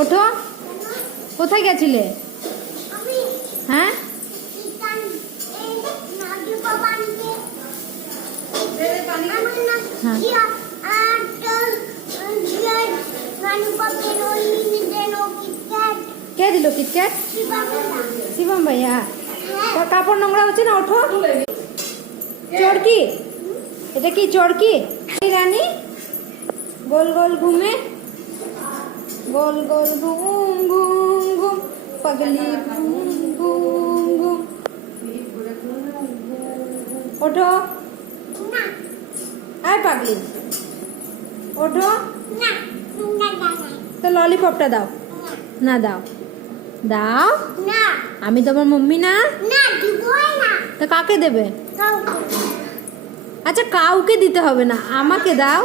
ওঠো। কোথায় গেছিলে? হ্যাঁ কে দিল কিটক্যাট? শিবম ভাইয়া। তোর কাপড় নোংরা হচ্ছে না, ওঠো। চরকি? এটা কি চরকি? রানী গোল গোল ঘুমে, গোল গোল ঘুম ঘুম ঘুম, পাগলি ঘুম ঘুম ঘুম। ওঠো। আয় পাগলি, ওঠো। তো ললিপপটা দাও। না দাও, দাও। আমি তোমার মাম্মি না? তা কাকে দেবে? আচ্ছা কাউকে দিতে হবে না, আমাকে দাও।